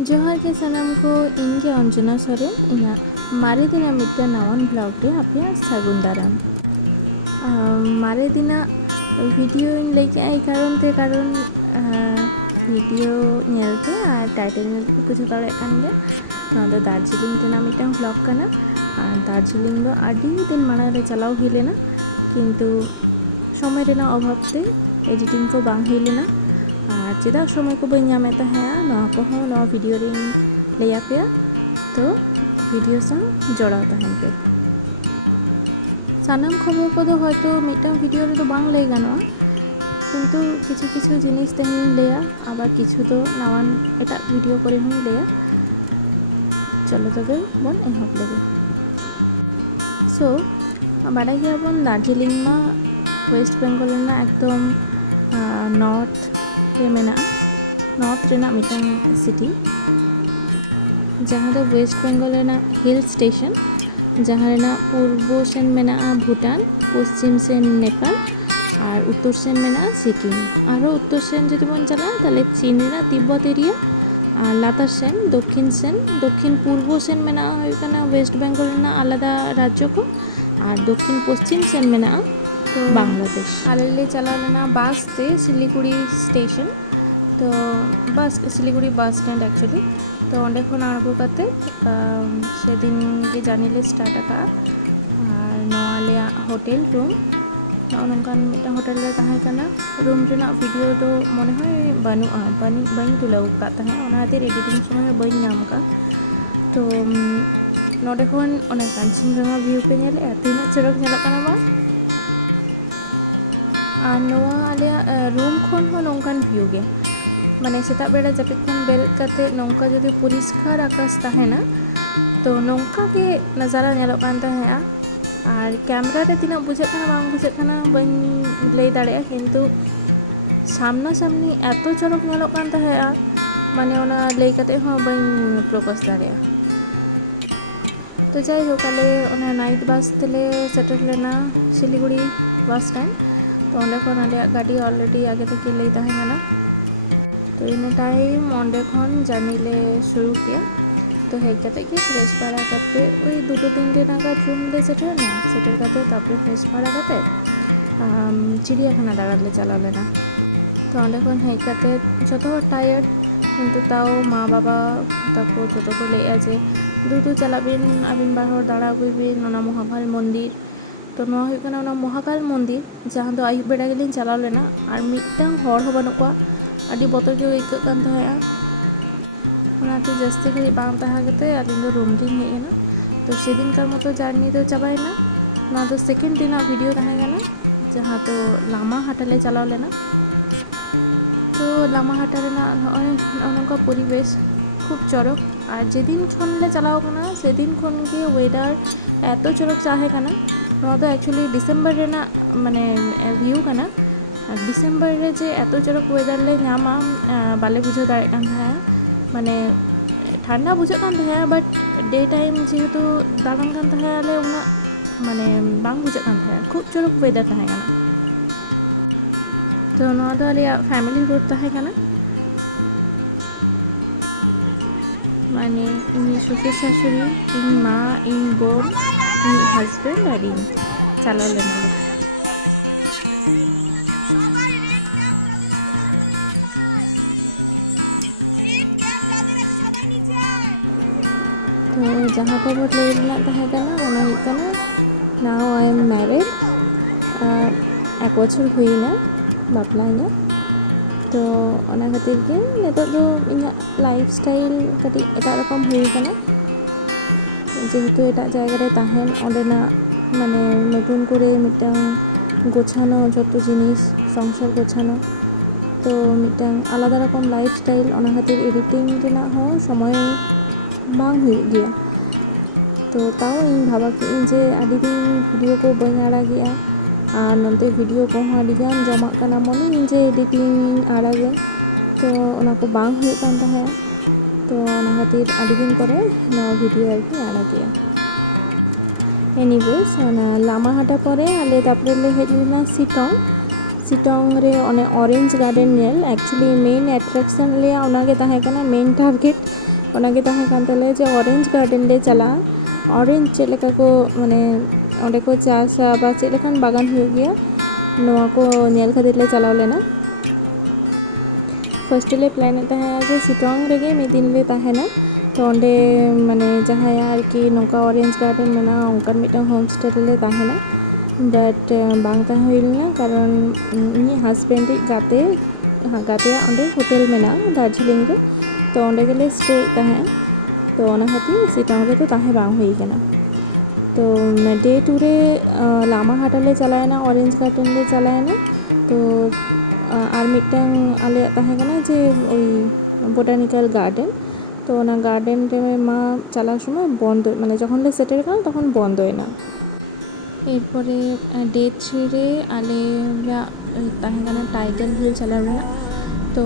जोहार के सानाम को इनके अंजना सोरेन इना मारे दिना मिट्टा नावन ब्लॉग रे आपया सागुन दाराम मारे दिना वीडियो लेके आई कारण वीडियो नेलते और टाइटल नेलते बुझे दाड़े कान गया ना दो दार्जिलिंग टेना मिट्टा ब्लॉग करना और दार्जिलिंग दो आडी दिन माना रे चलाओ ही लेना किंतु समय रेना अभाव ते एडिटिंग को बांग ही लेना और चेदा समय को बई नामे तहें वीडियो रिंग लैया पे तो वीडियो संग जोड़ाव तहन पे सानाम खबर को दो हयतो मिदटां वीडियो रे तो बांग लई गानोआ किंतु किछु किछु जिनिस तहें लैया आबार किछु तो नावान एटा वीडियो करे हूँ लैया चलो तबे बन एहब लेगे सो बाड़ाई गयाबन दार्जिलिंग मा वेस्ट बेंगल ना एकदम नॉर्थ रे मेना नॉर्थ रेना मिटांग सिटी जहाँ दो वेस्ट बेंगल रेना हिल स्टेशन जहाँ रेना पूर्व सेन मेना भूटान पश्चिम सेन नेपाल और उत्तर सेन मेना सिक्किम और उत्तर सेन जो बन चला ताले चीन रेना तिब्बत एरिया और लातार सेन दक्षिण पूर्व सेन मेना वेस्ट बेंगल रेना आलादा राज्य को और दक्षिण पश्चिम सेन मेना तो बांग्लादेश आले चला लेना बस ते सिलीगुड़ी स्टेशन तो बस सिलीगुड़ी बस स्टैंड एक्चुअली तो अंडे खन आड़गो काते से दिन के जानिले स्टार्ट आका और नोआले होटल रूम नोनकान मिटा होटल रे ताहे कना रूम रेना वीडियो दो मने होय बानुआ बानी तुलाव का ताहे ओना खातिर एडिटिंग समय बाई नाम का तो नोडे खन ओना कांचनजंगा व्यू पे नेले तीना चरक नेलक कना बा और नोआ आले रूम खन हो नोंकान व्यू गे माने सेता बेड़ा जापिद खन बेरेद काते नोंका जदि परिष्कार आकाश ताहेना तो नोंका के नजारा नेलक कान ताहेआ और कैमरा रे तिना बुझे खाना बांग बुझे खाना बनी लई दाड़ेया किंतु सामना सामनी एतो चरक नेलक कान ताहेआ माने ओना लई काते हो बनी प्रकाश दाड़ेया तो जाई हो काले ओना नाइट बस तेले सेटल लेना सिलीगुड़ी बस स्टैंड तो अंडे खन आले गाड़ी ऑलरेडी आगे तक लई ताहेना तो इन टाइम अंडे खन जानिले शुरू किया तो हेज कते कि फ्रेश पाड़ा करते ओई दुटो तीनटे नागाद रूम ले सेटल करते तारपरे फ्रेश पाड़ा करते चिड़ियाखाना दाड़ान ले चला लेना तो अंडे खन हेज कते जतो टायर्ड किंतु ताओ मा बाबा ताको जतो को लैया जे दुदु चलाबिन आबिन बाहर दाड़ा आगुइबिन ओना महाकाल मंदिर तो नोआ हुई कना ओना महाकाल मंदिर जहाँ दो आयुब बेड़ा गेलिन चलाव लेना और मिदटांग हर हो बानुग कोआ आदि बतर के आइकाग कान ताहेआ ओनाते जास्ती घड़ी बांग ताहा कते आलिन दो रूम दिन हेज एना तो सेदिन कार मतो जार्नी तो चाबायना ना तो सेकेंड दिन वीडियो ताहे गना जहाँ तो लामा हाटा ले चलाव लेना तो लामा हाटा रेना नोंका परिवेश खूब चरक और जेदिन खन ले चलाव कना सेदिन खन के वेदार एतो चरक चाहे कना नोआ तो एक्चुअली डिसेम्बर रेना माने व्यू कना डिसेम्बर रे जे एतो चरक वेदार ले नामा बाले बुझे दाड़े कान थाया माने ठंडा बुझे कान थाया बाट डे टाइम जेहेतु दाड़ान कान थाया ले उना माने बांग बुझे कान थाया खूब चरक वेदार थाहे काना तो नोआ तो आले फैमिली टूर थाहे काना माने इनी शशुर शाशुड़ी इन मा इन बोन इन हाजबेंड और इन चला लेना तो जहाँ खबर लैना ताहे कना ओना हुई कना नाउ आई एम मैरिड एक बछर हुईना बापलाइना तो ओना खातिर के नितो दो इना लाइफ स्टाइल कटी एटा रकम हुई कना जेहेतु एटा जायगा रे ताहेन ओंडेना माने नतुन करे मिदटांग गोछानो जतो जिनिस संसार गोछानो तो मिदटांग आलादा रकम लाइफ स्टाइल ओना खातिर एडिटिंग रेना हो समय बांग हुई गया तो ताओ इन भाबा कि जे आदि दिन वीडियो को बई आड़ागेआ और नंते वीडियो को आदि गान जमा कना मने जे एडिटिंग आड़ागे तो ओना को बांग हुई कान ताहे तो ओना खातिर आदि दिन करे नवा वीडियो आरकी आड़ागेआ एनीवेज ओना लामा हाटा परे आले तारपरे ले हेज लेना सिटोंग सिटोंग रे ओने ऑरेंज गार्डन नेल एक्चुअली मेन एट्रैक्शन ले ओनागे ताहे कना मेन टारगेट ओनागे ताहे कान तले जे ऑरेंज गार्डन ले चला ऑरेंज चे लेका को माने ओंडे को चासा बा चे लेखान बागान हुई गया नोआ को नेल खातिर ले चलाव लेना फर्स्ट ले प्लान ताहे जे सिटोंग रेगे मी दिन ले ताहे ना तो ओंडे माने जहां यार की नोका ऑरेंज गार्डन मेना ओंकर मिटन होम स्टे ले ताहे ना बाट बांग ताहे हुइलना कारण इनी हस्बैंड गाते गाते ओंडे होटल मेना दार्जिलिंग रे तो ओंडे गेले स्टे ताहे तो ओना खातिर सिटोंग रे तो ताहे बांग हुई केना तो डे 2 रे लामा हाटा ले चलाए ना ऑरेंज गार्डन ले चलाए ना तो आर मिटन आले ताहे कना जे ओई बोटानिकल गार्डन तो ओना गार्डन रे मा चला समय बंद माने जखन ले सेटेल करा तखन बंद হয় না এরপরে ডে 3 রে আলে তাহে কানা টাইগার হিল চলার না তো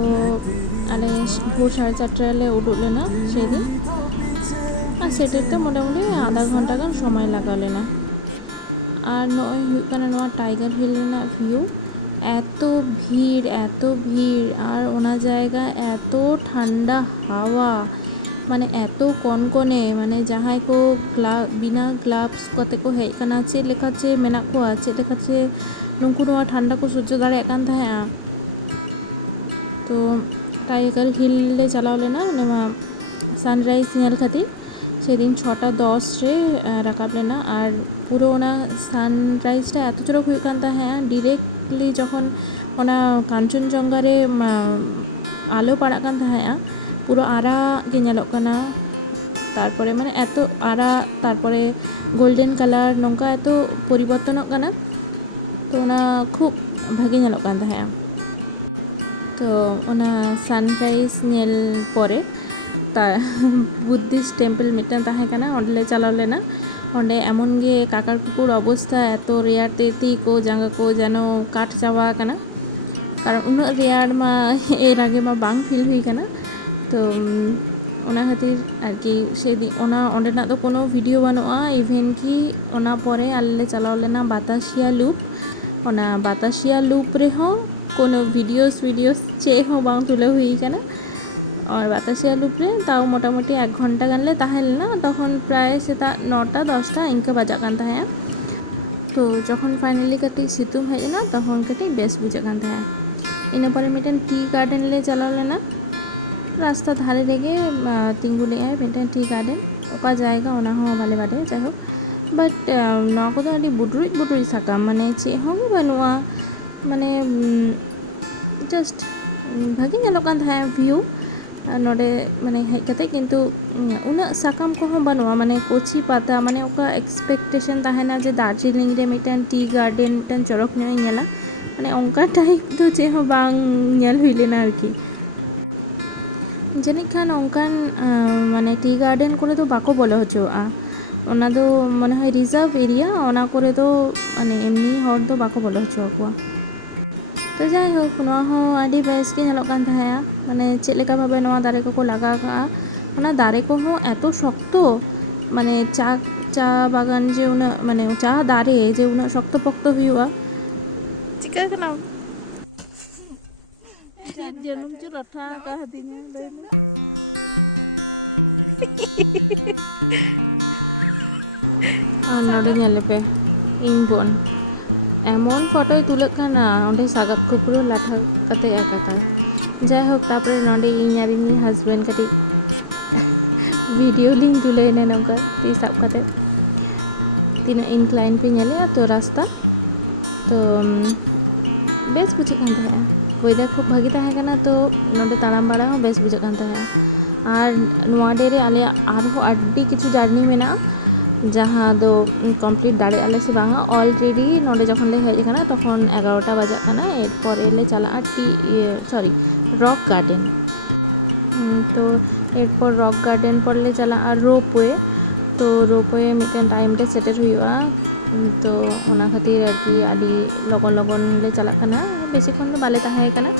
আলে ভোর 4:30 আলে উঠলে না সেদিন আর সেটেলতে মোটামুটি আধা ঘন্টা গান সময় লাগালে না আর নয় কানা নোয়া টাইগার হিল না ভিউ এত ভিড় আর ওনা জায়গা এত ঠান্ডা হাওয়া माने एतो कनकने माने जहां को बिना ग्लाव्स कते को हेज कना चे लेखा चे मेना को चे लेखा चे नुंकु नोआ ठंडा को सह्य दाड़े कान थाहे तो टाइगर हिल ले चलाव लेना नोआ सानराइज नेल खातिर सेदिन 6:10 रे राकाब लेना और पुरो ओना सानराइजटा एत चरक हुई कान थाहे डायरेक्टली जखन ओना कांचनजंगा रे आलो पड़ा कान थाहे पुरो आरा के नेलोग कना तारपरे माने एतो आरा तारपरे गोल्डन कलर नोंका एतो परिवर्तनोग कना तो ओना खूब भागे नेलोग कान थाहे तो ओना सानराइज नेल परे ता बुद्धिस्ट टेम्पल मिटन ताहे कना ओंडे चलाव लेना ओंडे एमन गे काकार कुकुर अवस्था एतो रेयार ते को जांगा को जेनो काट चावा कना कारण उन रेयार मा एर आगे मा बांग फिल हुई कना तो ओना खातिर आरकी सेदिन ओना ओंडेना तो कोनो वीडियो बानुआ इवेन की ओना परे आले चलाव लेना बातासिया लूप ओना बातासिया लूप रे हो कोनो वीडियोस चे हो बांग तुले हुई कना और बातासिया लूप रे ताओ मोटामुटी 1 घंटा गानले ताहेलना तखन प्राय सेता 9टा 10टा इनका बाजा कान ताहे तो जखन फाइनली कटी सितुंग हेजना तखन कटी बेस बुझा कान ताहे इना परे मिटन टी गार्डन ले चलाव लेना रास्ता धारे रेगे तिंगुले मिटन टी गार्डन ओका जायगा ओना हो बाले बाटे जाहो बाट नोआ को आडी बुटुरी साका माने चे हो बानुआ माने जस्ट भागी नेलो कान थाहे व्यू नोडे माने हेज कते किंतु उना साकाम को हो बानुआ माने कोची पाता माने ओका एक्सपेक्टेशन ताहेना जे दार्जिलिंग रे मिटन टी गार्डन मिटन चरक ने नेला माने ओंका टाइप तो चे हो बांग नेल हुइलेना आरकी जानी खान ओंकान माने टी गार्डन करे तो बाको बोले हचोआ ओना दो मने है रिजर्व एरिया ओना करे तो माने एमनी हर दो बाको बोले हचोआ तो जाय हो नोआ हो आडी बेस के नेलो कान थाया माने चेलेका भाबे नोआ दारे को लगा का ओना दारे को हो एतो शक्तो माने चा बागान जे उना माने चा दारे जे उना शक्तो पक्तो हुआ चिका कना जनम जो रथा का हदिने लेने नोडे नेले पे इन बोन एमन फटो तुलक खाना ओंडे सागाब को पुरो लाठा कते एकाकार जाय होक तापरे नोडे इन यार इनी हस्बैंड कटी वीडियो लिंक तुले ने नोका ती साब कते तीना इनक्लाइन पे नेले तो रास्ता तो बेस बुझे कान थाया वेदर खूब भागी ताहे कना तो नोडे ताड़ाम बाड़ा हो बेस बुझे कान थाया और नोआ डे रे आले आरो आडी किछु जार्नी मेना जहाँ दो कमप्लीट दाड़े आले से बांगा अलरेडी नोडे जखन ले हेज कना तखन 11टा बाजा कना एरपर ले चला टी सॉरी रॉक गार्डन तो एरपर रॉक गार्डन पर ले चला रोपवे तो रोपवे मिटन टाइम रे सेटेल हुआ तो ओना खातिर आरकी आडी लगन ले चला कना बेसी खन बाले ताहे कना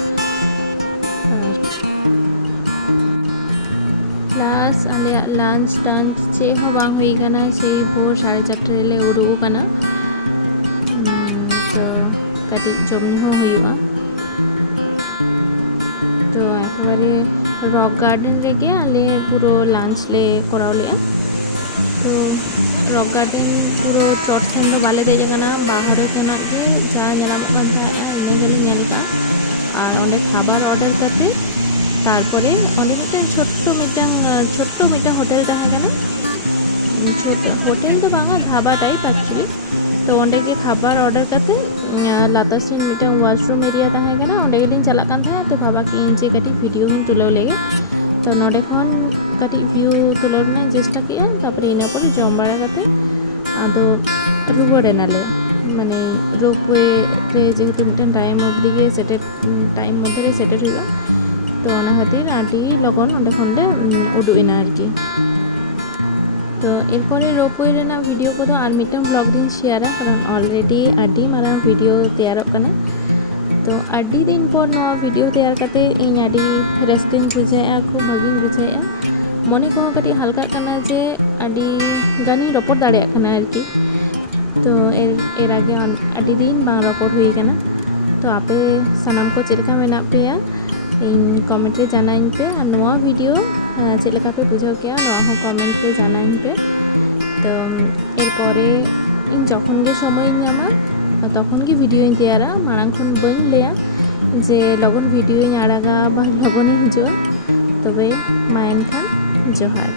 क्लास आले लंच टांच चे हो बांग हुई कना से भोर 4:30 ले उडू कना तो ᱠᱟᱹᱴᱤᱡ ᱡᱚᱢ ᱧᱩ ᱦᱚᱸ ᱦᱩᱭᱩᱜᱼᱟ। तो एकेबारे रॉक गार्डन रेगे आले पुरो लांच ले कराव लेआ। तो रॉक गार्डन पुरो चोट सेन दो बाले देज आकाना बाहरे खनाग गे जा नेलामोग कान ताहेगा इना गेले नेल का और ओंडे खाबार ऑर्डर करते तारपरे ओंडे छोट्टो मिटांग होटेल ताहेकाना छोटो होटेल तो बांगा धाबा टाइप एक्चुअली। तो ओंडे गे खाबार ऑर्डर करते लातार सेन मिटांग वाशरूम एरिया ताहेकाना ओंडे गेलिंग चलाग कान ताहे। तो भाबा कि जे कटी भिडियो हिं तुलाव लेगे। तो नोडे खन कटी भिउ तुलाव रना चेष्टा किया तारपरे इना परे जम बाड़ा काते आदो रुवाड़ेनाले माने रोपवे रे जेहेतु मिटांग टाइम अबधि गे सेटेर टाइम मध्य रे सेटेर हुआ। तो ओना खातिर आटी लगन ओंडे खन ले उडुक एना आरकी। तो एरपरे रोपवे रेना भिडियो को आर मिटांग ब्लॉग दिन शेयरा कारण अलरेडी आडी मारांग भिडियो तैयारोग काना। तो आडी दिन पर नोआ भिडियो तैयार काते इन आडी रस्किन बुझाएआ खूब भागिन बुझाएआ मने को कटी हल्का काना जे आडी गानी रपड़ दाड़ेयाग काना आरकी। तो एर आगे आडी दिन बांग रपड़ हुई काना। तो आपे सानाम को चेलका मेना पेया इन कमेंट रे जानाइन पे और नोआ भिडियो चेलका पे बुझाव केया नोआ हो कमेंट रे जानाइन पे। तो एरपरे इन जखन गे समय नामा तखन गे भिडियो तैयारा माड़ांग खन बाñ लैया जे लगन भिडियो आड़ागा बा लगन हिजुआ। तबे मा एनखान जोहार।